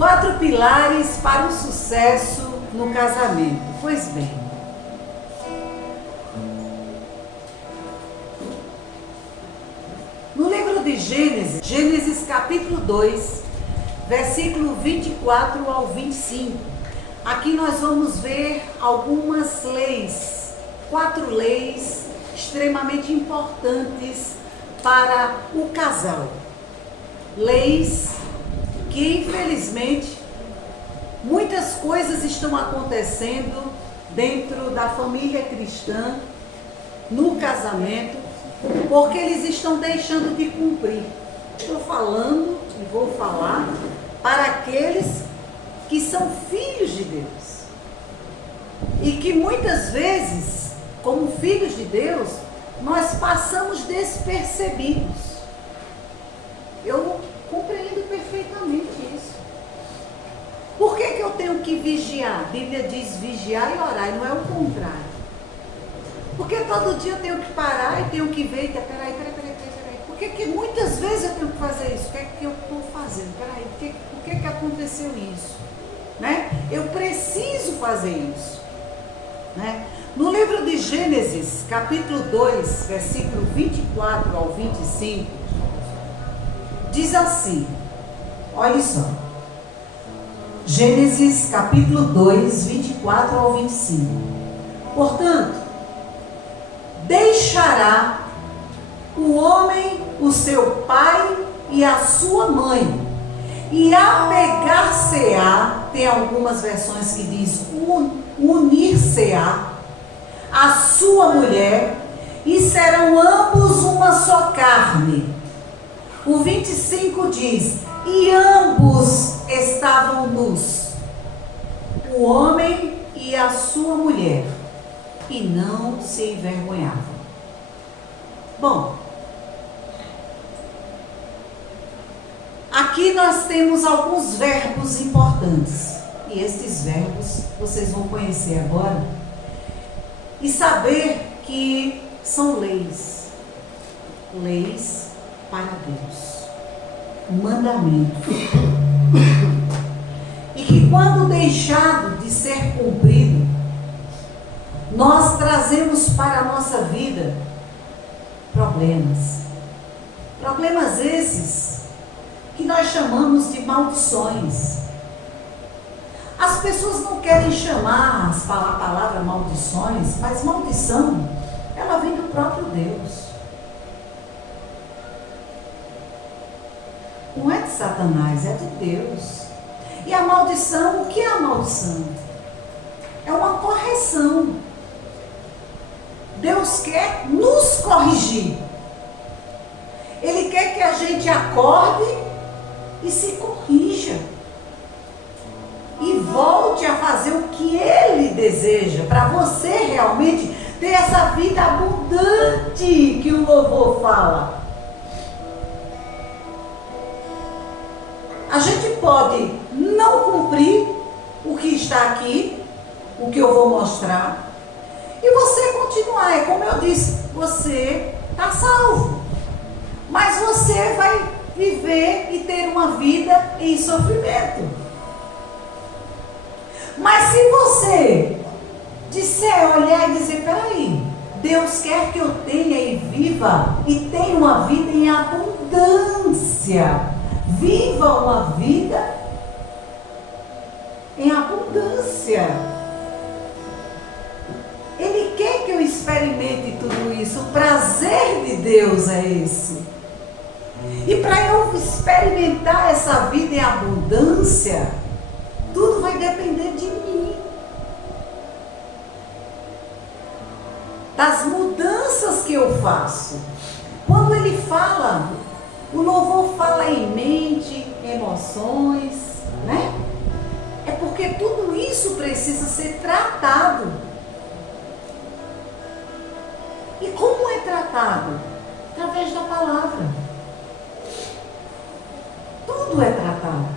4 pilares para o sucesso no casamento. Pois bem, no livro de Gênesis, Gênesis capítulo 2, versículo 24 ao 25, aqui nós vamos ver algumas leis, 4 leis extremamente importantes para o casal. Leis que, infelizmente, muitas coisas estão acontecendo dentro da família cristã, no casamento, porque eles estão deixando de cumprir. Estou falando e vou falar para aqueles que são filhos de Deus. E que muitas vezes, como filhos de Deus, nós passamos despercebidos. Eu compreendo perfeitamente isso. Por que eu tenho que vigiar? A Bíblia diz vigiar e orar, e não é o contrário. Porque todo dia eu tenho que parar e tenho que ver, peraí. Por que muitas vezes eu tenho que fazer isso? O que é que eu estou fazendo? Peraí, por que aconteceu isso? Né? Eu preciso fazer isso. Né? No livro de Gênesis, capítulo 2, versículo 24 ao 25, diz assim, olha só, Gênesis capítulo 2, 24 ao 25. Portanto, deixará o homem o seu pai e a sua mãe, e apegar-se-á, tem algumas versões que diz unir-se-á, a sua mulher, e serão ambos uma só carne. O 25 diz, e ambos estavam nus, o homem e a sua mulher, e não se envergonhavam. Bom, aqui nós temos alguns verbos importantes, e estes verbos vocês vão conhecer agora, e saber que são leis para Deus, mandamentos, e que quando deixado de ser cumprido, nós trazemos para a nossa vida problemas esses que nós chamamos de maldições. As pessoas não querem chamar a palavra maldições, mas maldição, ela vem do próprio Deus. Não é de Satanás, é de Deus. E a maldição, o que é a maldição? É uma correção. Deus quer nos corrigir. Ele quer que a gente acorde e se corrija. E volte a fazer o que Ele deseja, para você realmente ter essa vida abundante que o louvor fala. A gente pode não cumprir o que está aqui, o que eu vou mostrar, e você continuar. É como eu disse, você está salvo, mas você vai viver e ter uma vida em sofrimento. Mas se você disser, olhar e dizer, peraí, Deus quer que eu tenha e viva, e tenha uma vida em abundância. Viva uma vida em abundância. Ele quer que eu experimente tudo isso. O prazer de Deus é esse. E para eu experimentar essa vida em abundância, tudo vai depender de mim. Das mudanças que eu faço. Quando ele fala, o louvor fala em mente, emoções, né? É porque tudo isso precisa ser tratado. E como é tratado? Através da palavra. Tudo é tratado.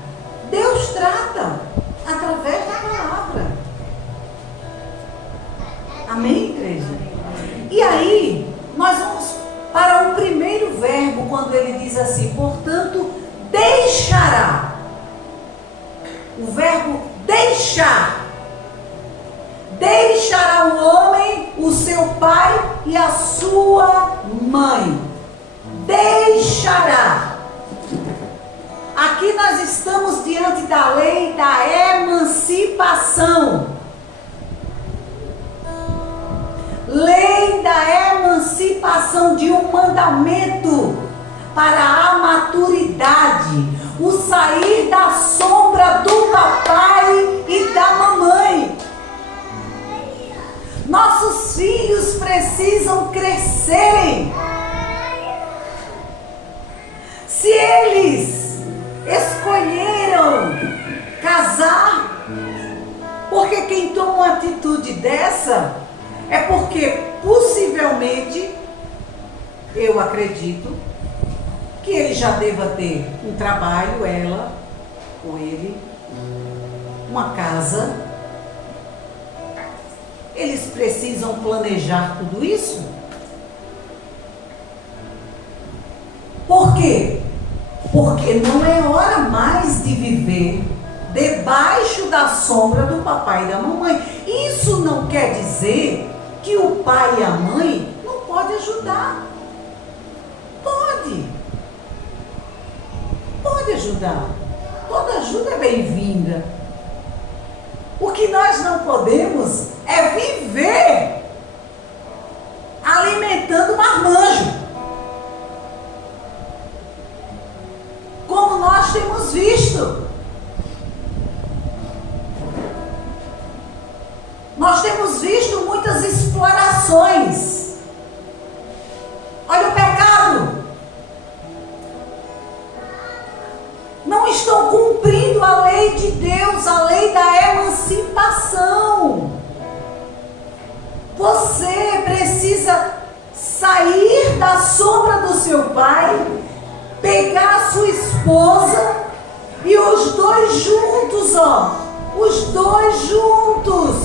Deus trata através da palavra. Amém, igreja? E aí, nós vamos para o primeiro verbo, quando ele diz assim, portanto, deixará. e a sua mãe. Deixará. Aqui nós estamos diante da lei da emancipação. Lei da emancipação, de um mandamento para a maturidade, o sair da sombra do papai e da mamãe. Nossos filhos precisam crescer. Se eles escolheram casar, porque quem toma uma atitude dessa é porque possivelmente, eu acredito, que ele já deva ter um trabalho, ela ou ele, uma casa. Eles precisam planejar tudo isso. Por quê? Porque não é hora mais de viver debaixo da sombra do papai e da mamãe. Isso não quer dizer que o pai e a mãe não podem ajudar. Pode ajudar. Toda ajuda é bem-vinda. O que nós não podemos é viver alimentando marmanjo, como nós temos visto. Nós temos visto muitas explorações. Olha o pecado. Não estão cumprindo a lei de Deus, a lei da emancipação. Você precisa sair da sombra do seu pai, pegar a sua esposa e os dois juntos, os dois juntos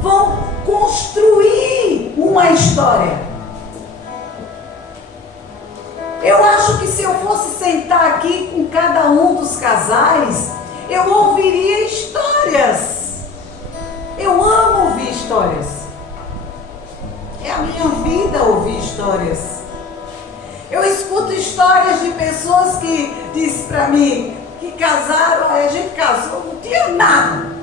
vão construir uma história. Eu acho que se eu fosse sentar aqui com cada um dos casais, eu ouviria histórias. Eu amo ouvir histórias. É a minha vida ouvir histórias. Eu escuto histórias de pessoas que dizem para mim que casaram, a gente casou, não tinha nada.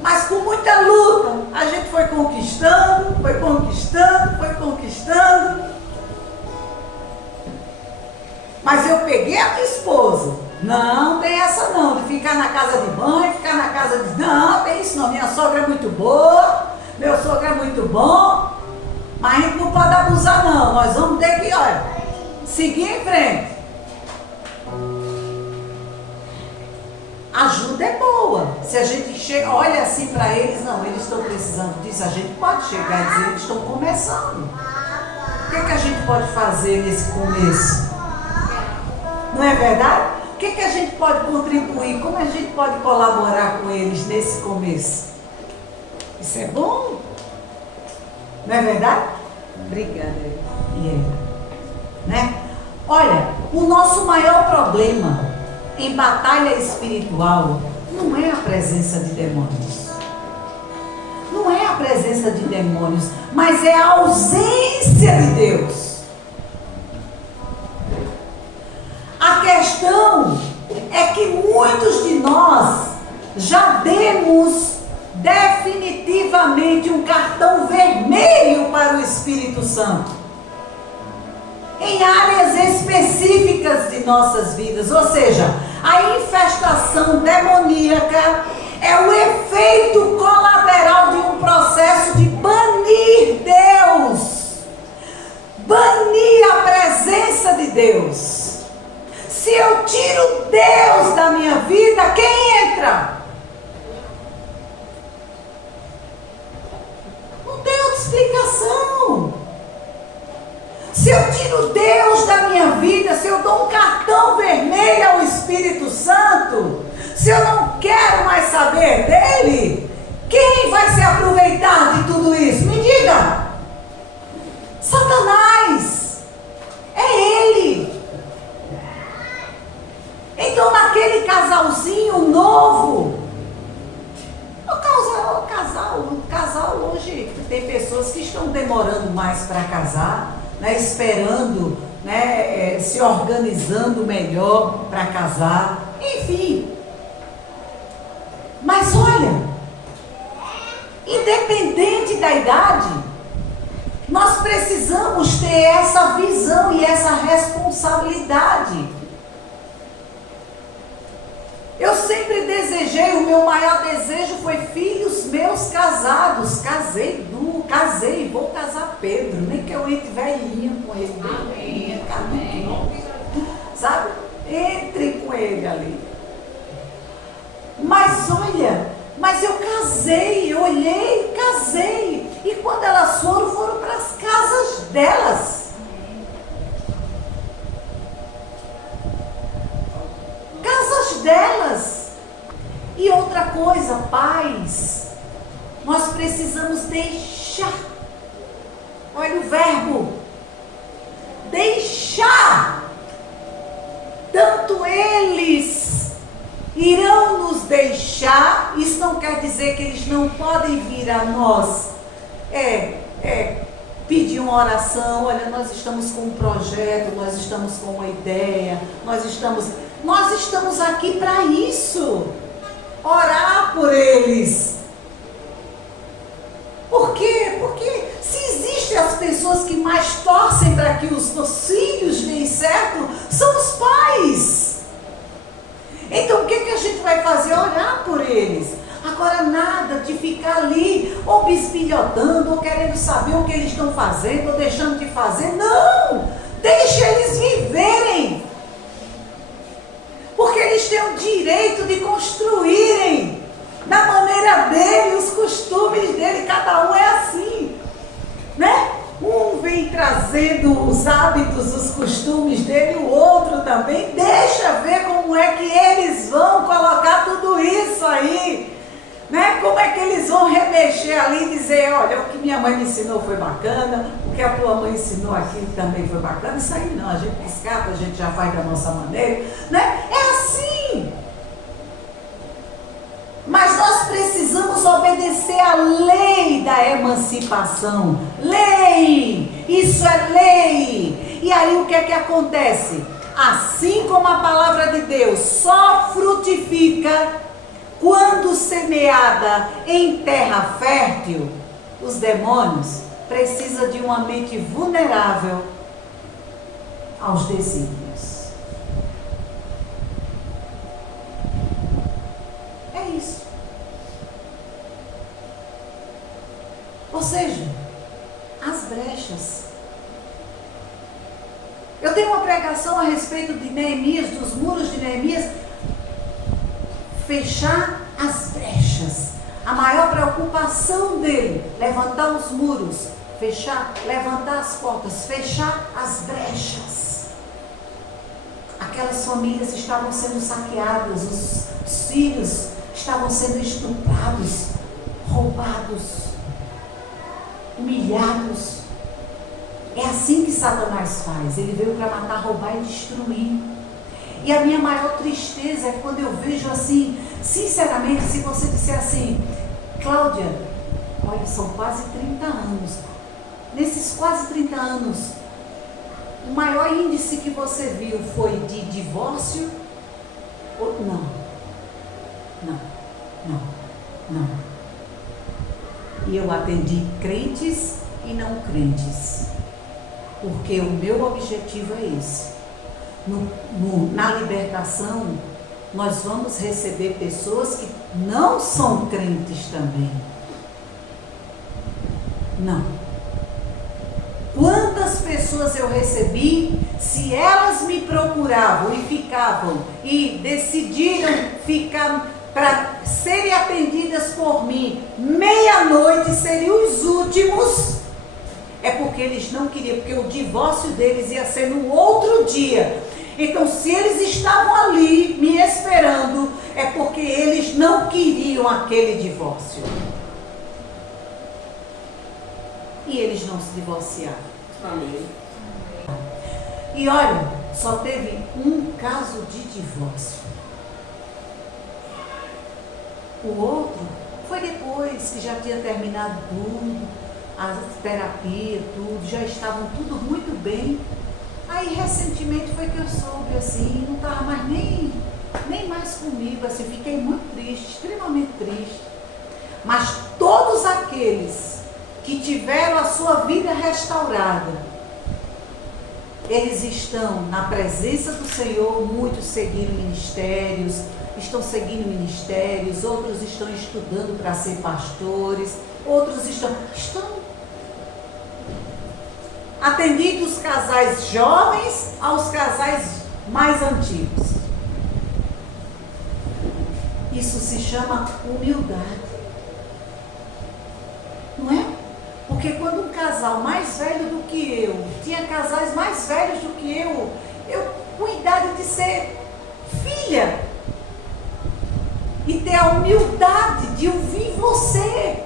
Mas com muita luta, a gente foi conquistando. Mas eu peguei a minha esposa. Não tem essa não, de ficar na casa de mãe, ficar na casa de... Não, tem isso não, minha sogra é muito boa, meu sogro é muito bom, mas a gente não pode abusar não, nós vamos ter que, olha, seguir em frente. Ajuda é boa. Se a gente chega, olha assim para eles, não, eles estão precisando disso, a gente pode chegar e dizer, eles estão começando. O que é que a gente pode fazer nesse começo? Não é verdade? O que é que a gente pode contribuir? Como a gente pode colaborar com eles nesse começo? Isso é bom. Não é verdade? Obrigada. Né? Olha, o nosso maior problema em batalha espiritual não é a presença de demônios. Não é a presença de demônios, mas é a ausência de Deus. A questão é que muitos de nós já demos definitivamente um cartão vermelho para o Espírito Santo em áreas específicas de nossas vidas, ou seja, a infestação demoníaca é o efeito colateral de um processo de banir Deus, banir a presença de Deus. Se eu tiro Deus da minha vida, quem entra? Não tem outra explicação. Se eu tiro Deus da minha vida, se eu dou um cartão vermelho ao Espírito Santo, se eu não quero mais saber dele, quem vai se aproveitar de tudo isso? Me diga. Satanás. É ele. Então naquele casalzinho novo, o casal O casal hoje, tem pessoas que estão demorando mais para casar, né, esperando, né, se organizando melhor para casar, enfim. Mas olha, independente da idade, nós precisamos ter essa visão e essa responsabilidade. Eu sempre desejei, o meu maior desejo foi filhos meus casados. Casei, vou casar Pedro, nem que eu entre velhinha com ele. Amém. Amém. Sabe? Entre com ele ali. Mas olha, eu casei, eu olhei, casei. E quando elas foram para as casas delas. Casas delas. E outra coisa, pais, nós precisamos deixar. Olha o verbo. Deixar. Tanto eles irão nos deixar, isso não quer dizer que eles não podem vir a nós pedir uma oração. Olha, nós estamos com um projeto, nós estamos com uma ideia, nós estamos aqui para isso, orar por eles. Por quê? Porque se existem as pessoas que mais torcem para que os filhos deem certo, são os pais. Então o que a gente vai fazer? Orar por eles. Agora nada de ficar ali ou bisbilhotando, ou querendo saber o que eles estão fazendo, ou deixando de fazer. Não! Deixa eles viverem. Porque eles têm o direito de construírem da maneira dele, os costumes dele, cada um é assim, né? Um vem trazendo os hábitos, os costumes dele, o outro também. Deixa ver como é que eles vão colocar tudo isso aí, né? Como é que eles vão remexer ali e dizer, olha, o que minha mãe me ensinou foi bacana, o que a tua mãe ensinou aqui também foi bacana. Isso aí não, a gente descarta, a gente já faz da nossa maneira, né? É assim. Mas nós precisamos obedecer à lei da emancipação. Lei! Isso é lei! E aí o que é que acontece? Assim como a palavra de Deus só frutifica quando semeada em terra fértil, os demônios precisam de uma mente vulnerável aos desígnios. É isso. Ou seja, as brechas. Eu tenho uma pregação a respeito de Neemias, dos muros de Neemias. Fechar as brechas. A maior preocupação dele, levantar os muros, fechar, levantar as portas, fechar as brechas. Aquelas famílias estavam sendo saqueadas, os filhos estavam sendo estuprados, roubados, humilhados. É assim que Satanás faz. Ele veio para matar, roubar e destruir. E a minha maior tristeza é quando eu vejo assim, sinceramente, se você disser assim, Cláudia, olha, são quase 30 anos. Nesses quase 30 anos, o maior índice que você viu foi de divórcio? Ou não. E eu atendi crentes e não crentes. Porque o meu objetivo é esse. Na libertação, nós vamos receber pessoas que não são crentes também. Não. Quantas pessoas eu recebi, se elas me procuravam e ficavam e decidiram ficar para serem atendidas por mim, meia-noite seriam os últimos, é porque eles não queriam, porque o divórcio deles ia ser no outro dia. Então, se eles estavam ali me esperando, é porque eles não queriam aquele divórcio. E eles não se divorciaram. Amém. E olha, só teve um caso de divórcio. O outro Foi depois que já tinha terminado tudo, a terapia, tudo, já estavam tudo muito bem. Aí recentemente foi que eu soube assim, não estava mais nem mais comigo, assim, fiquei muito triste, extremamente triste. Mas todos aqueles que tiveram a sua vida restaurada, eles estão na presença do Senhor, muitos seguiram ministérios, estão seguindo ministérios, outros estão estudando para ser pastores, outros estão atendido os casais jovens aos casais mais antigos. Isso se chama humildade. Não é? Porque quando um casal mais velho do que eu, tinha casais mais velhos do que eu com idade de ser filha, e ter a humildade de ouvir você.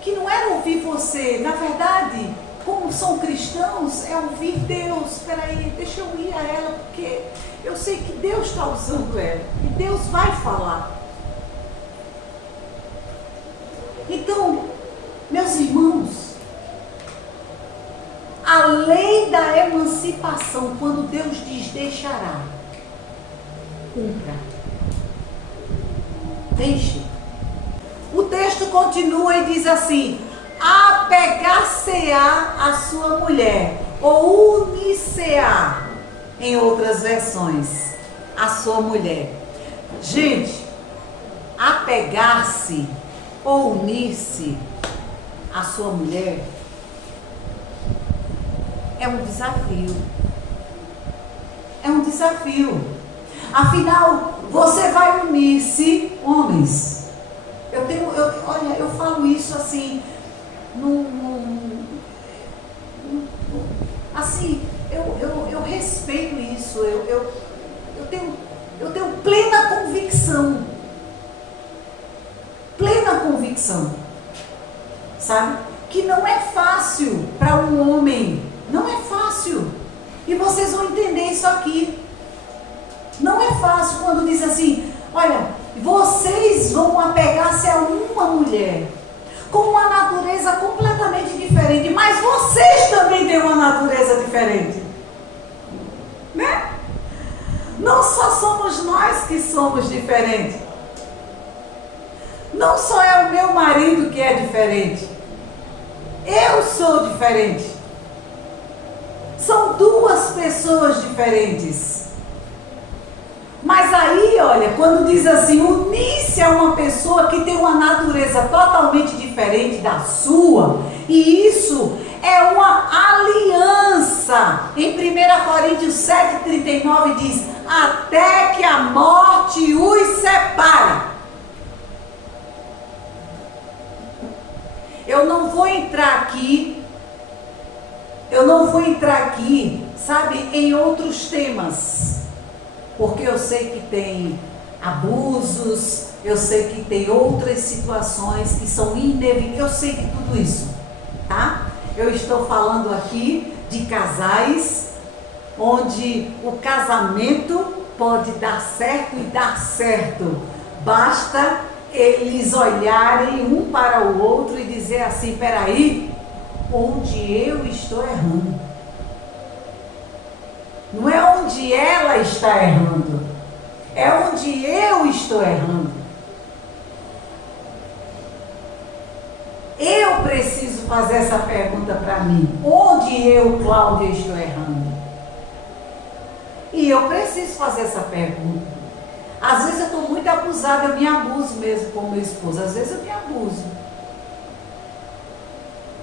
Que não era ouvir você, na verdade, como são cristãos, é ouvir Deus. Espera aí, deixa eu ir a ela, porque eu sei que Deus está usando ela, e Deus vai falar. Então, meus irmãos, a lei da emancipação, quando Deus diz deixará, cumpra. Deixe. O texto continua e diz assim: apegar-se-á a sua mulher, ou unir-se-á, em outras versões, a sua mulher. Gente, apegar-se ou unir-se à sua mulher é um desafio. É um desafio. Afinal, você vai unir-se, homens. Olha, eu falo isso assim, assim, eu respeito isso, eu tenho plena convicção, sabe? Que não é fácil para um homem, não é fácil, e vocês vão entender isso aqui. Não é fácil quando diz assim: olha, vocês vão apegar-se a uma mulher com uma natureza completamente diferente, mas vocês também têm uma natureza diferente, né? Não só somos nós que somos diferentes, não só é o meu marido que é diferente, eu sou diferente, são duas pessoas diferentes. Mas aí, olha, quando diz assim, unir-se a uma pessoa que tem uma natureza totalmente diferente da sua, e isso é uma aliança. Em 1 Coríntios 7,39 diz: até que a morte os separe. Eu não vou entrar aqui, sabe, em outros temas. Porque eu sei que tem abusos, eu sei que tem outras situações que são inevitáveis, eu sei de tudo isso, tá? Eu estou falando aqui de casais onde o casamento pode dar certo e dar certo. Basta eles olharem um para o outro e dizer assim: peraí, onde eu estou errando? Não é onde ela está errando, é onde eu estou errando. Eu preciso fazer essa pergunta para mim: onde eu, Cláudia, estou errando? E eu preciso fazer essa pergunta. Às vezes eu estou muito abusada, eu me abuso mesmo com meu esposo, às vezes eu me abuso,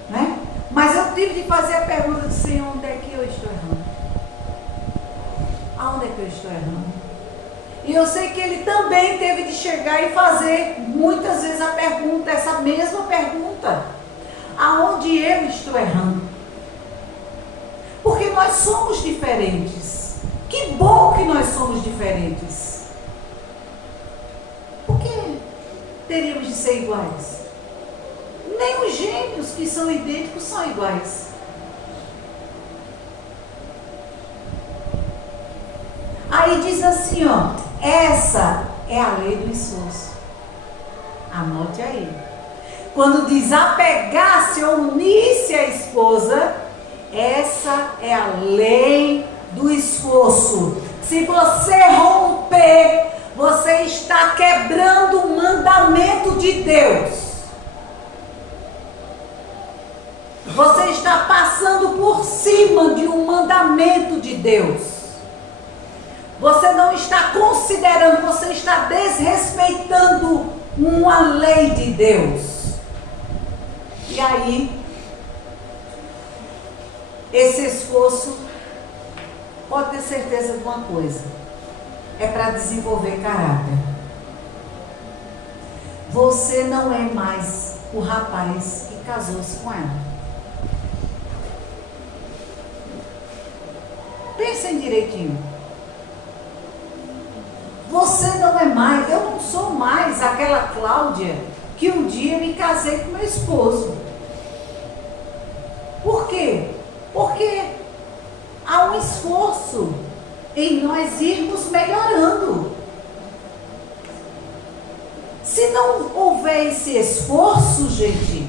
né? Mas eu tive de fazer a pergunta do Senhor: onde é que eu estou errando? Aonde é que eu estou errando? E eu sei que ele também teve de chegar e fazer muitas vezes a pergunta, essa mesma pergunta: aonde eu estou errando? Porque nós somos diferentes. Que bom que nós somos diferentes. Por que teríamos de ser iguais? Nem os gêmeos que são idênticos são iguais. Aí diz assim, ó: Essa é a lei do esforço. Anote aí. Quando diz apegar-se ou unir-se à esposa, essa é a lei do esforço. Se você romper, você está quebrando o mandamento de Deus. Você está passando por cima de um mandamento de Deus. Você não está considerando, você está desrespeitando uma lei de Deus. E aí, esse esforço, pode ter certeza de uma coisa, é para desenvolver caráter. Você não é mais o rapaz que casou-se com ela. Pensem direitinho. Você não é mais, eu não sou mais aquela Cláudia que um dia me casei com meu esposo. Por quê? Porque há um esforço em nós irmos melhorando. Se não houver esse esforço, gente,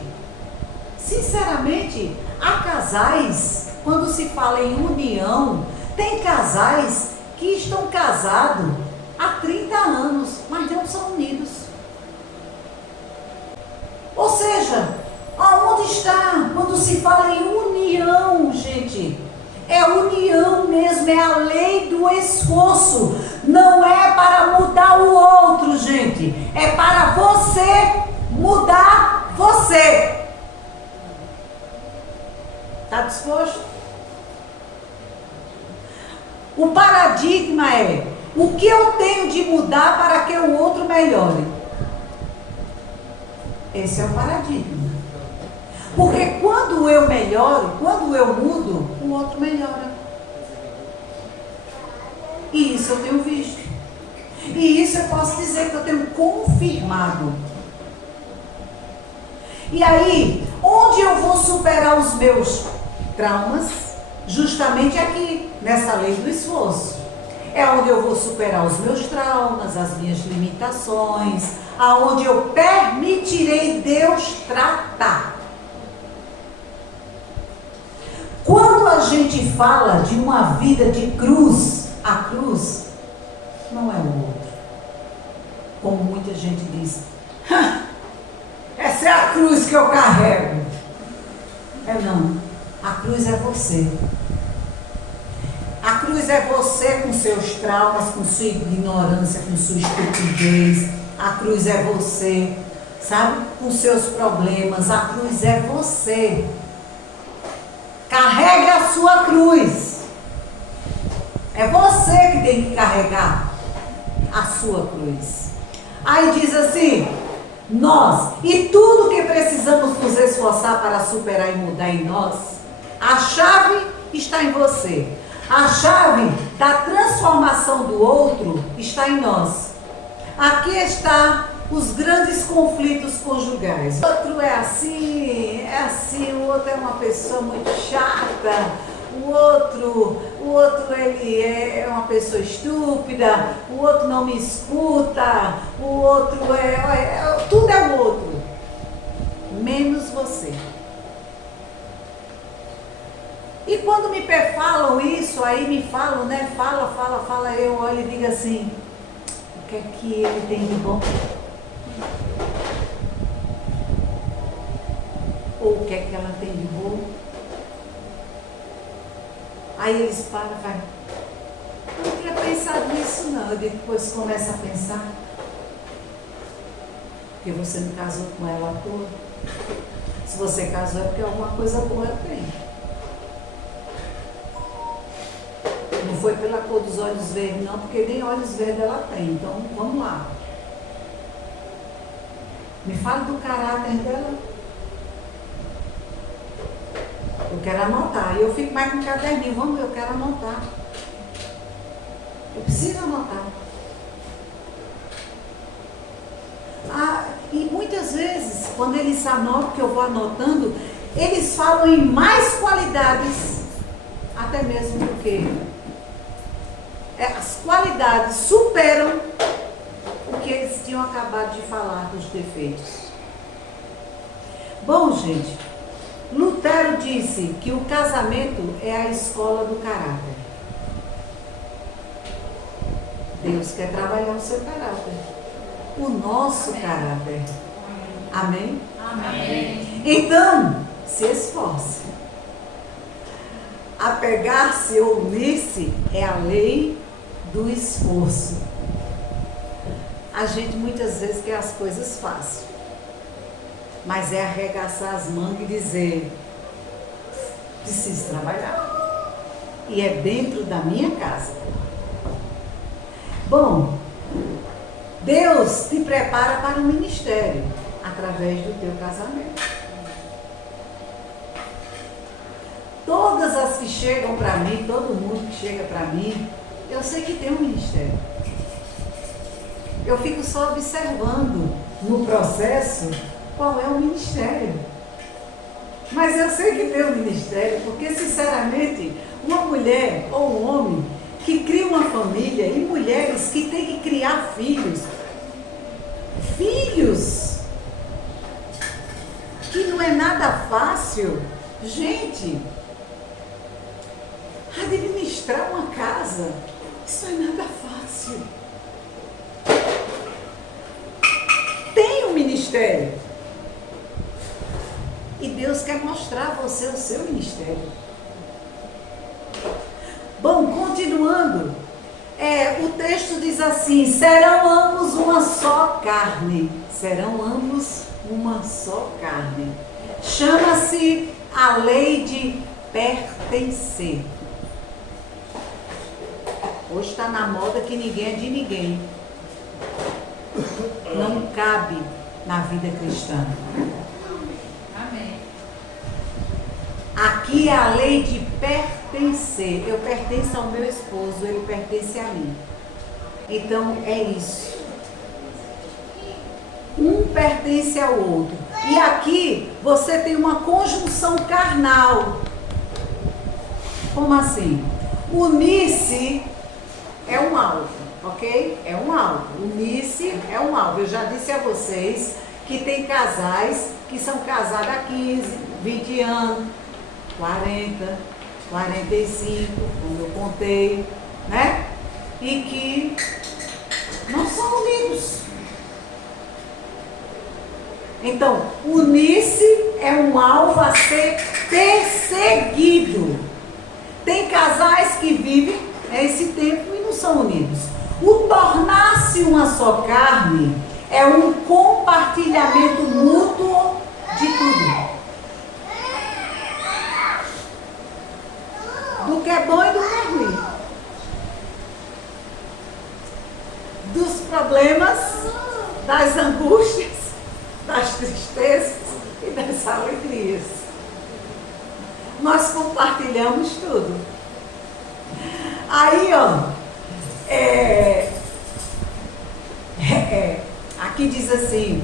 sinceramente, há casais, quando se fala em união, tem casais que estão casados há 30 anos, mas não são unidos. Ou seja, aonde está? Quando se fala em união, gente, é união mesmo, é a lei do esforço. Não é para mudar o outro, gente. É para você mudar você. Está disposto? O paradigma é: o que eu tenho de mudar para que o outro melhore? Esse é o paradigma. Porque quando eu melhoro, quando eu mudo, o outro melhora. E isso eu tenho visto. E isso eu posso dizer que eu tenho confirmado. E aí, onde eu vou superar os meus traumas? Justamente aqui, nessa lei do esforço. É onde eu vou superar os meus traumas, as minhas limitações, aonde eu permitirei Deus tratar. Quando a gente fala de uma vida de cruz, a cruz não é o outro. Como muita gente diz, essa é a cruz que eu carrego. É não, a cruz é você. A cruz é você com seus traumas, com sua ignorância, com sua estupidez. A cruz é você, sabe? Com seus problemas. A cruz é você. Carrega a sua cruz. É você que tem que carregar a sua cruz. Aí diz assim: nós, e tudo que precisamos nos esforçar para superar e mudar em nós, a chave está em você. A chave da transformação do outro está em nós. Aqui está os grandes conflitos conjugais. O outro é assim, o outro é uma pessoa muito chata, o outro ele é uma pessoa estúpida, o outro não me escuta, o outro tudo é o outro, menos você. E quando me falam isso, aí me falam, né? Fala, eu olho e digo assim: o que é que ele tem de bom? Ou o que é que ela tem de bom? Aí eles param e falam: eu não tinha pensado nisso não. Eu digo: depois começa a pensar. Porque você não casou com ela à toa. Se você casou é porque alguma coisa boa ela tem. Não foi pela cor dos olhos verdes, não, porque nem olhos verdes ela tem. Então, vamos lá. Me fale do caráter dela. Eu quero anotar. Eu fico mais com um caderninho. Vamos, eu quero anotar. Eu preciso anotar. E muitas vezes, quando eles anotam, que eu vou anotando, eles falam em mais qualidades, até mesmo do que as qualidades superam o que eles tinham acabado de falar dos defeitos. Bom, gente, Lutero disse que o casamento é a escola do caráter. Deus quer trabalhar o seu caráter, o nosso caráter. Amém? Amém. Então, se esforce. Apegar-se ou unir-se é a lei do esforço. A gente muitas vezes quer as coisas fáceis, mas é arregaçar as mangas e dizer: preciso trabalhar, e é dentro da minha casa. Bom, Deus te prepara para o ministério através do teu casamento. Todas as que chegam para mim, todo mundo que chega para mim, eu sei que tem um ministério. Eu fico só observando no processo qual é o ministério. Mas eu sei que tem um ministério, porque sinceramente, uma mulher ou um homem que cria uma família e mulheres que têm que criar filhos, que não é nada fácil. Gente, administrar uma casa, isso não é nada fácil. Tem um ministério. E Deus quer mostrar a você o seu ministério. Bom, continuando, o texto diz assim: serão ambos uma só carne. Serão ambos uma só carne. Chama-se a lei de pertencer. Hoje está na moda que ninguém é de ninguém. Não cabe na vida cristã. Amém. Aqui é a lei de pertencer. Eu pertenço ao meu esposo, ele pertence a mim. Então é isso. Um pertence ao outro. E aqui você tem uma conjunção carnal. Como assim? Unir-se é um alvo, ok? É um alvo. Unir-se é um alvo. Eu já disse a vocês que tem casais que são casados há 15, 20 anos, 40, 45, como eu contei, né? E que não são unidos. Então, unir-se é um alvo a ser perseguido. Tem casais que vivem esse tempo e não são unidos. O tornar-se uma só carne é um compartilhamento mútuo de tudo. Do que é bom e do que é ruim. Dos problemas, das angústias, das tristezas e das alegrias. Nós compartilhamos tudo. Aí, ó, aqui diz assim: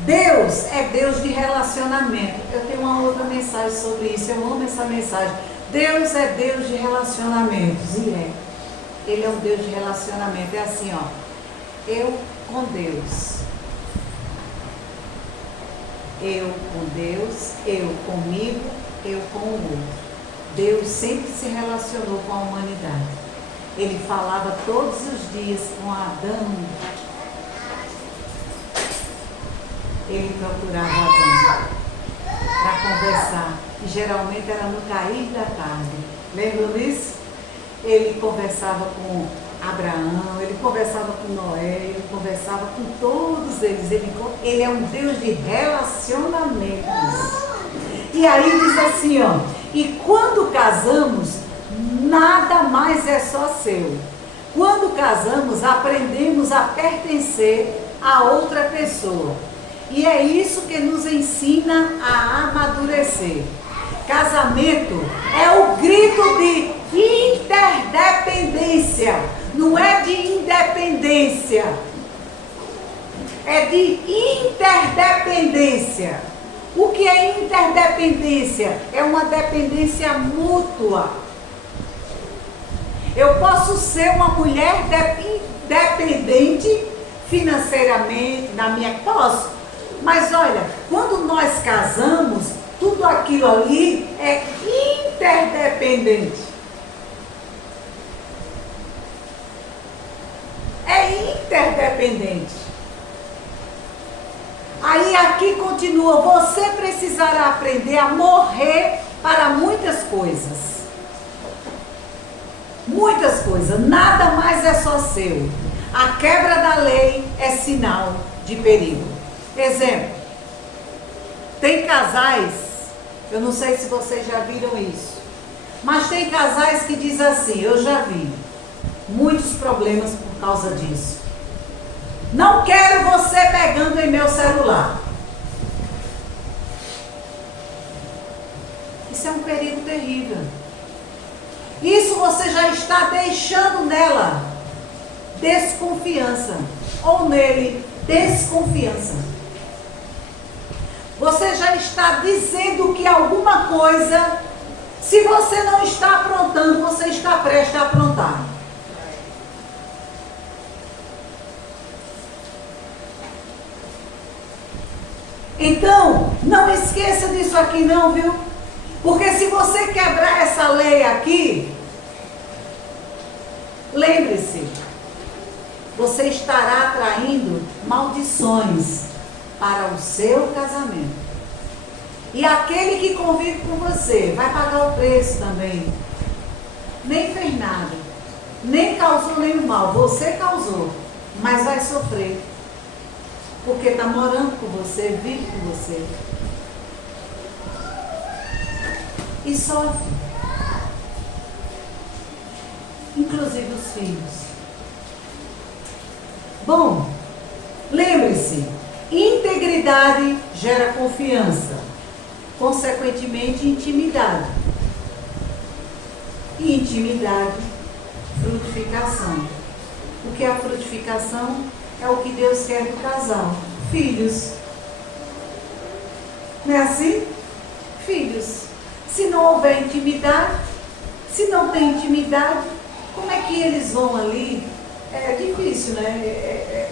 Deus é Deus de relacionamento. Eu tenho uma outra mensagem sobre isso, eu amo essa mensagem. Deus é Deus de relacionamentos, e Ele é um Deus de relacionamento. É assim, ó, eu com Deus, eu com Deus, eu comigo, eu com o outro. Deus sempre se relacionou com a humanidade. Ele falava todos os dias com Adão. Ele procurava Adão para conversar. E geralmente era no cair da tarde. Lembram disso? Ele conversava com Abraão, ele conversava com Noé, ele conversava com todos eles. Ele é um Deus de relacionamentos. E aí diz assim, ó: e quando casamos, nada mais é só seu. Quando casamos, aprendemos a pertencer a outra pessoa. E é isso que nos ensina a amadurecer. Casamento é o grito de interdependência. Não é de independência. É de interdependência. O que é interdependência? É uma dependência mútua. Eu posso ser uma mulher dependente financeiramente, posso. Mas olha, quando nós casamos, tudo aquilo ali é interdependente. É interdependente. Aí aqui continua, você precisará aprender a morrer para muitas coisas. Muitas coisas, nada mais é só seu. A quebra da lei é sinal de perigo. Exemplo, tem casais, eu não sei se vocês já viram isso, mas tem casais que dizem assim, eu já vi muitos problemas por causa disso. Não quero você pegando em meu celular. Isso é um perigo terrível. Isso você já está deixando nela desconfiança, ou nele desconfiança. Você já está dizendo que alguma coisa, se você não está aprontando, você está prestes a aprontar. Então, não esqueça disso aqui não, viu? Porque se você quebrar essa lei aqui, lembre-se, você estará atraindo maldições para o seu casamento. E aquele que convive com você vai pagar o preço também. Nem fez nada, nem causou nenhum mal, você causou, mas vai sofrer. Porque está morando com você, vive com você. E sofre. Inclusive os filhos. Bom, lembre-se, integridade gera confiança, consequentemente intimidade. E intimidade, frutificação. O que é a frutificação? É o que Deus quer do casal. Filhos. Não é assim? Filhos. Se não houver intimidade, se não tem intimidade, como é que eles vão ali? É difícil, né?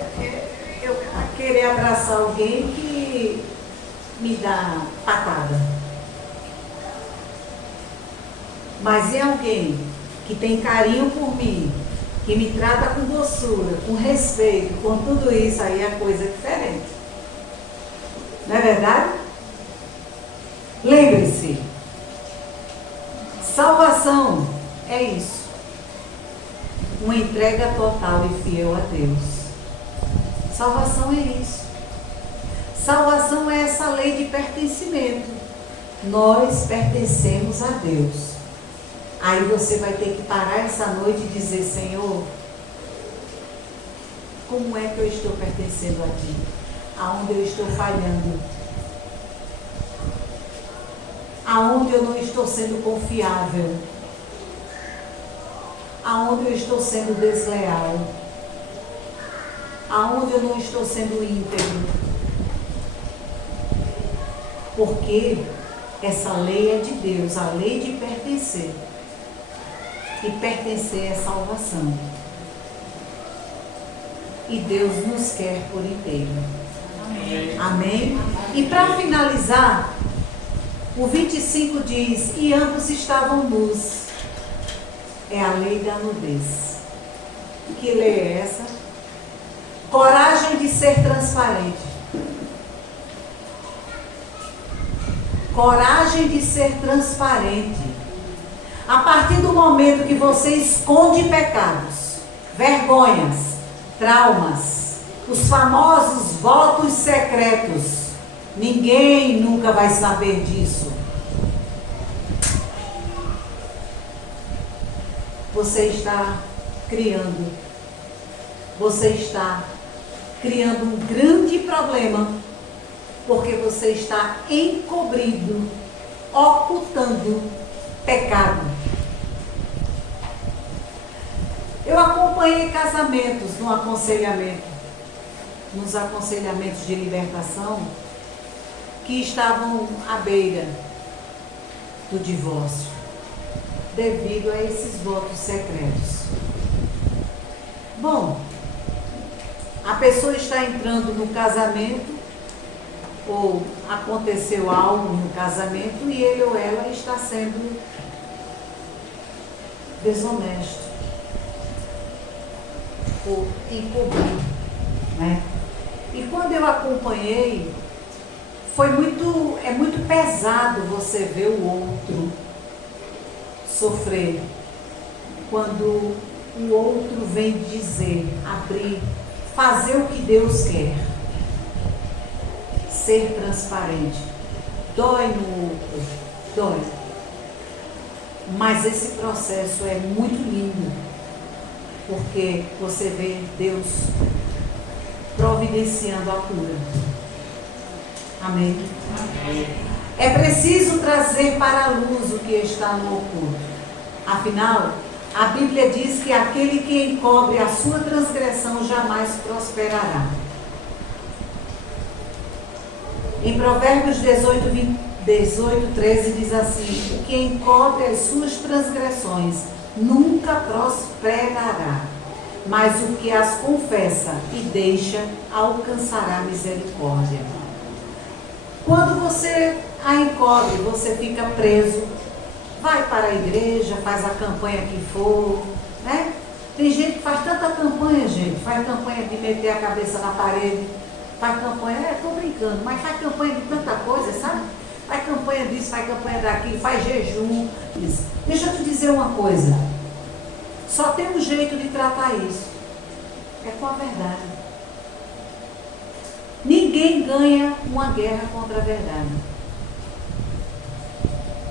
Eu querer abraçar alguém que me dá patada. Mas é alguém que tem carinho por mim, que me trata com doçura, com respeito, com tudo isso, aí é coisa diferente. Não é verdade? Lembre-se, salvação é isso. Uma entrega total e fiel a Deus. Salvação é isso. Salvação é essa lei de pertencimento. Nós pertencemos a Deus. Aí você vai ter que parar essa noite e dizer, Senhor, como é que eu estou pertencendo a Ti? Aonde eu estou falhando? Aonde eu não estou sendo confiável? Aonde eu estou sendo desleal? Aonde eu não estou sendo íntegro? Porque essa lei é de Deus, a lei de pertencer. E pertencer é salvação. E Deus nos quer por inteiro. Amém? Amém? E para finalizar, o 25 diz, e ambos estavam nus. É a lei da nudez. Que lei é essa? Coragem de ser transparente. Coragem de ser transparente. A partir do momento que você esconde pecados, vergonhas, traumas, os famosos votos secretos, ninguém nunca vai saber disso. Você está criando um grande problema, porque você está encobrindo, ocultando pecado. Eu acompanhei casamentos nos aconselhamentos de libertação, que estavam à beira do divórcio. devido a esses votos secretos. Bom, a pessoa está entrando no casamento, ou aconteceu algo no casamento e ele ou ela está sendo desonesto ou encobrido, né? E quando eu acompanhei, é muito pesado você ver o outro sofrer quando o outro vem dizer, abrir, fazer o que Deus quer, ser transparente. Dói no outro, dói. Mas esse processo é muito lindo, porque você vê Deus providenciando a cura. Amém? Amém. É preciso trazer para a luz o que está no oculto. Afinal, a Bíblia diz que aquele que encobre a sua transgressão jamais prosperará. Em Provérbios 18:13 diz assim: o que encobre as suas transgressões nunca prosperará, mas o que as confessa e deixa alcançará misericórdia. Quando você a encobre, você fica preso, vai para a igreja, faz a campanha que for, né? Tem gente que faz tanta campanha, gente, faz campanha de meter a cabeça na parede, faz campanha, estou brincando, mas faz campanha de tanta coisa, sabe? Faz campanha disso, faz campanha daquilo, faz jejum. Isso. Deixa eu te dizer uma coisa, só tem um jeito de tratar isso, é com a verdade. Ninguém ganha uma guerra contra a verdade.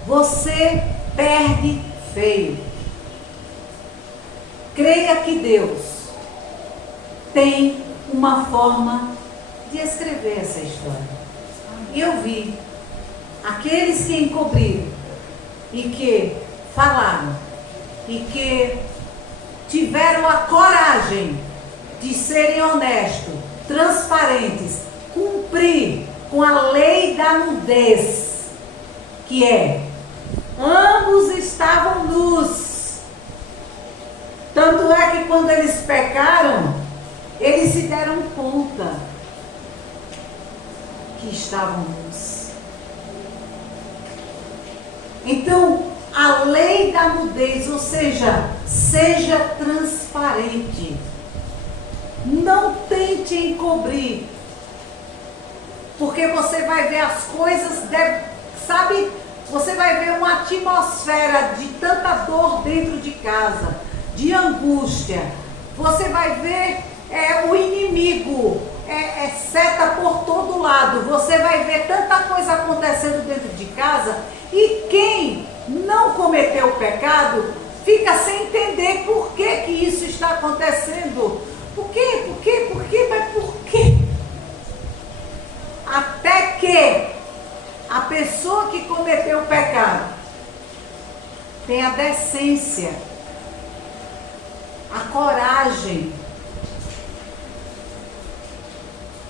Você perde feio. Creia que Deus tem uma forma de escrever essa história. E eu vi aqueles que encobriram e que falaram e que tiveram a coragem de serem honestos, transparentes, cumprir com a lei da nudez, que é: ambos estavam nus. Tanto é que quando eles pecaram, eles se deram conta que estavam nus. Então, a lei da nudez, ou seja, seja transparente. Não tente encobrir, porque você vai ver as coisas, sabe? Você vai ver uma atmosfera de tanta dor dentro de casa, de angústia. Você vai ver o inimigo, seta por todo lado. Você vai ver tanta coisa acontecendo dentro de casa, e quem não cometeu o pecado fica sem entender por que que isso está acontecendo. Por quê? Mas por quê? Até que a pessoa que cometeu o pecado tem a decência, a coragem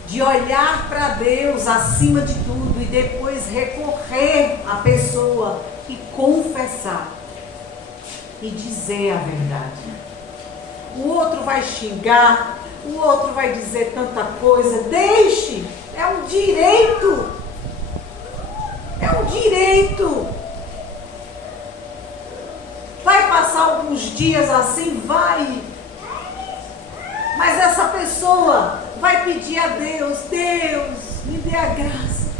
de olhar para Deus acima de tudo e depois recorrer à pessoa e confessar e dizer a verdade. O outro vai xingar, o outro vai dizer tanta coisa. Deixe, é um direito. É um direito. Vai passar alguns dias assim? Vai. Mas essa pessoa vai pedir a Deus: Deus, me dê a graça,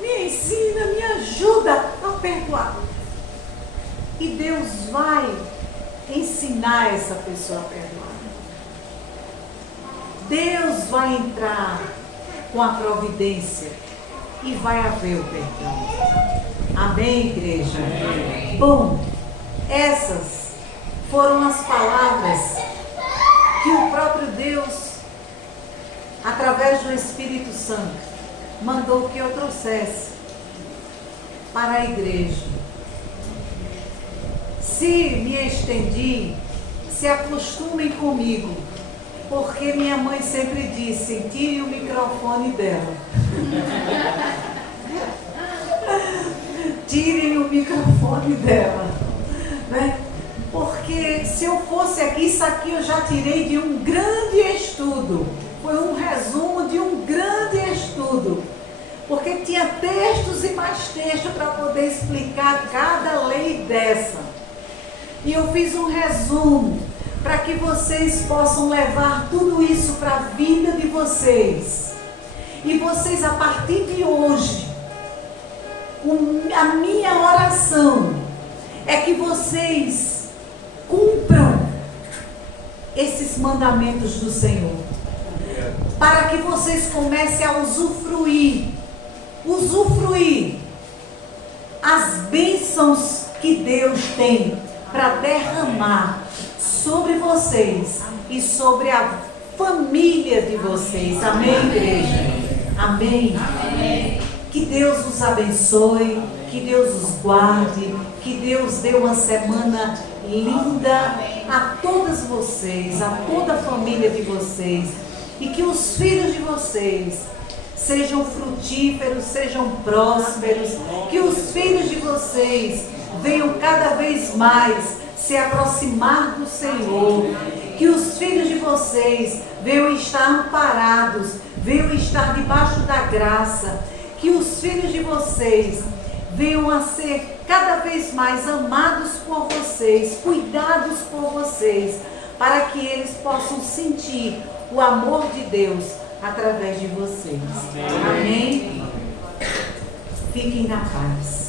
me ensina, me ajuda a perdoar. E Deus vai ensinar essa pessoa a perdoar. Deus vai entrar com a providência e vai haver o perdão. Amém, igreja? Amém. Bom, essas foram as palavras que o próprio Deus, através do Espírito Santo, mandou que eu trouxesse para a igreja. Se me estendi, se acostumem comigo, porque minha mãe sempre disse: tire o microfone dela. Tirem o microfone dela. né? Porque se eu fosse aqui, isso aqui eu já tirei de um grande estudo. Foi um resumo de um grande estudo. Porque tinha textos e mais textos para poder explicar cada lei dessa. E eu fiz um resumo para que vocês possam levar tudo isso para a vida de vocês. E vocês, a partir de hoje, a minha oração é que vocês cumpram esses mandamentos do Senhor, para que vocês comecem a usufruir as bênçãos que Deus tem para derramar sobre vocês e sobre a família de vocês. Amém, igreja? Amém? Amém. Que Deus os abençoe, que Deus os guarde, que Deus dê uma semana linda a todas vocês, a toda a família de vocês, e que os filhos de vocês sejam frutíferos, sejam prósperos, que os filhos de vocês venham cada vez mais se aproximar do Senhor, que os filhos de vocês venham estar amparados, venham estar debaixo da graça, que os filhos de vocês venham a ser cada vez mais amados por vocês, cuidados por vocês, para que eles possam sentir o amor de Deus através de vocês. Amém? Fiquem na paz.